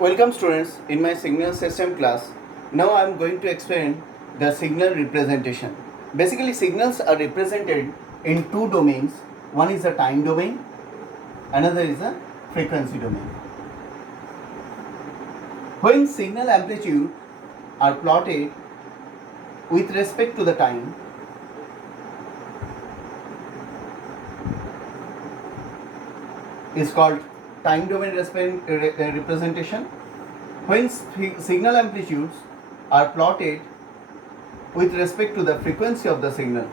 Welcome students in my signal system class. Now I am going to explain the signal representation. Basically signals are represented in two domains. One is a time domain, another is a frequency domain. When signal amplitude are plotted with respect to the time, is called time domain representation. When signal amplitudes are plotted with respect to the frequency of the signal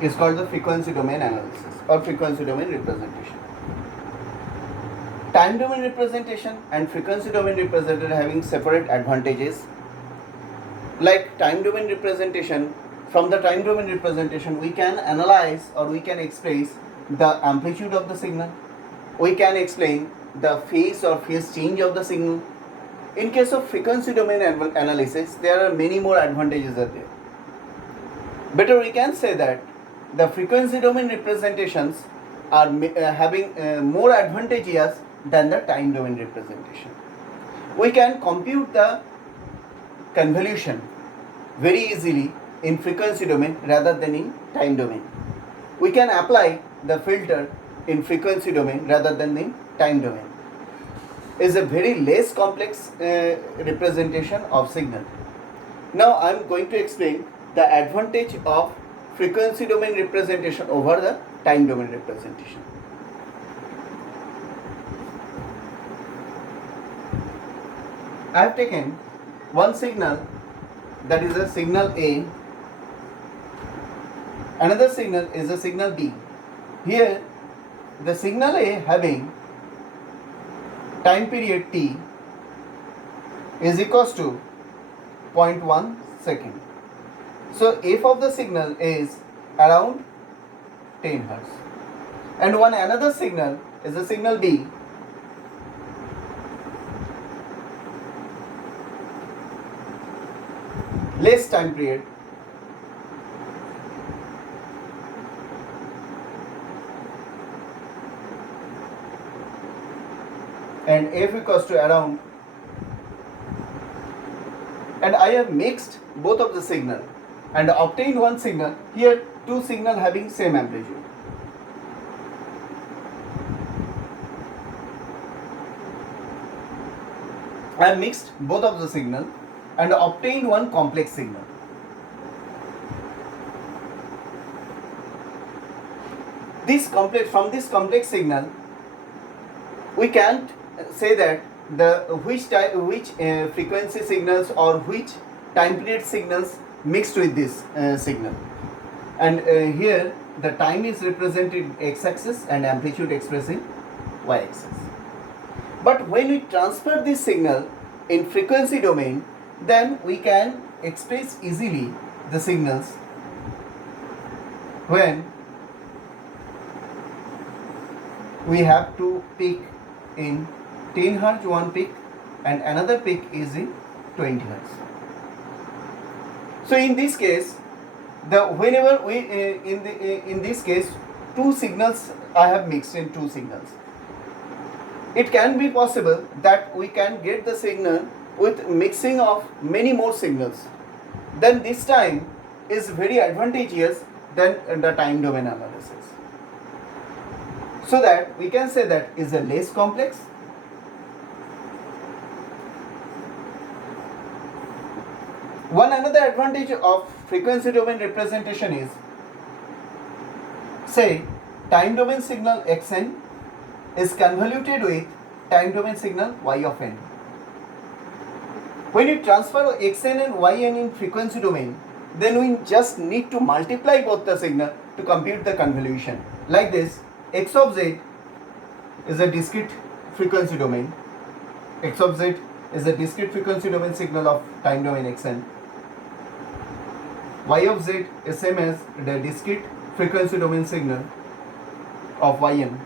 is called the frequency domain analysis or frequency domain representation. Time domain representation and frequency domain representation having separate advantages. Like time domain representation, from the time domain representation we can analyze or we can express the amplitude of the signal. We can explain the phase or phase change of the signal. In case of frequency domain analysis, there are many more advantages are there. Better we can say that the frequency domain representations are having more advantages than the time domain representation. We can compute the convolution very easily in frequency domain rather than in time domain. We can apply the filter in frequency domain rather than in time domain. Is a very less complex representation of signal. Now I am going to explain the advantage of frequency domain representation over the time domain representation. I have taken one signal, that is a signal A. Another signal is a signal B. Here the signal A having time period t is equals to 0.1 second. So f of the signal is around 10 hertz. And one another signal is a signal B. Less time period, and f equals to around, and I have mixed both of the signal and obtained one signal. Here two signal having same amplitude. I have mixed both of the signal and obtained one complex signal. From this complex signal, we can't say that which frequency signals or which time period signals mixed with this signal. And here the time is represented in x-axis and amplitude expressed in y-axis. But when we transfer this signal in frequency domain, then we can express easily the signals when we have to peak in 10 hertz one peak and another peak is in 20 hertz. So in this case, whenever we in this case two signals I have mixed in two signals. It can be possible that we can get the signal with mixing of many more signals. Then this time is very advantageous than the time domain analysis. So that we can say that is a less complex. One another advantage of frequency domain representation is, say, time domain signal xn is convoluted with time domain signal y of n. When you transfer xn and yn in frequency domain, then we just need to multiply both the signal to compute the convolution. Like this, x of z is a discrete frequency domain. X of z is a discrete frequency domain signal of time domain xn. Y of z is same as the discrete frequency domain signal of yn.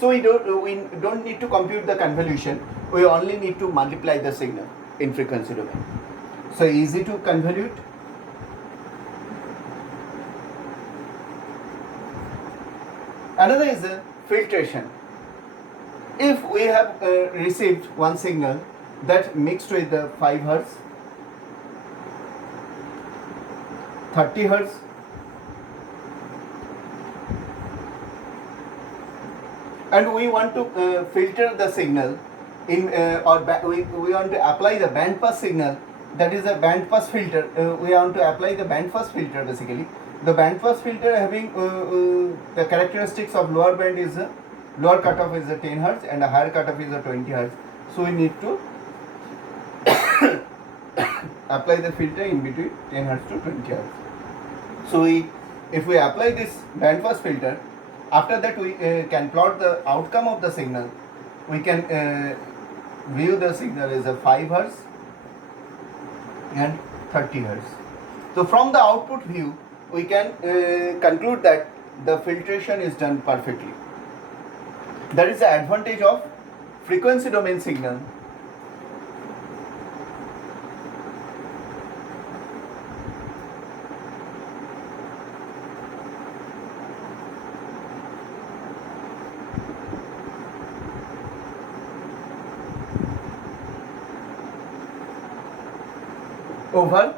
So we don't need to compute the convolution. We only need to multiply the signal in frequency domain. So easy to convolute. Another is a filtration. If we have received one signal that mixed with the 5 Hz, 30 Hz, and we want to filter the signal in we want to apply the band pass signal, that is a band pass filter. We want to apply the band pass filter. Basically the band pass filter having the characteristics of lower band is lower cutoff is a 10 Hz and a higher cutoff is a 20 Hz. So we need to apply the filter in between 10 Hz to 20 Hz. So if we apply this band pass filter, after that we can plot the outcome of the signal. We can view the signal as a 5 Hz and 30 Hz. So from the output view, we can conclude that the filtration is done perfectly. That is the advantage of frequency domain signal. Over.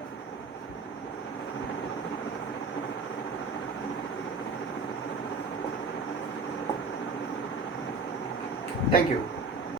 Thank you.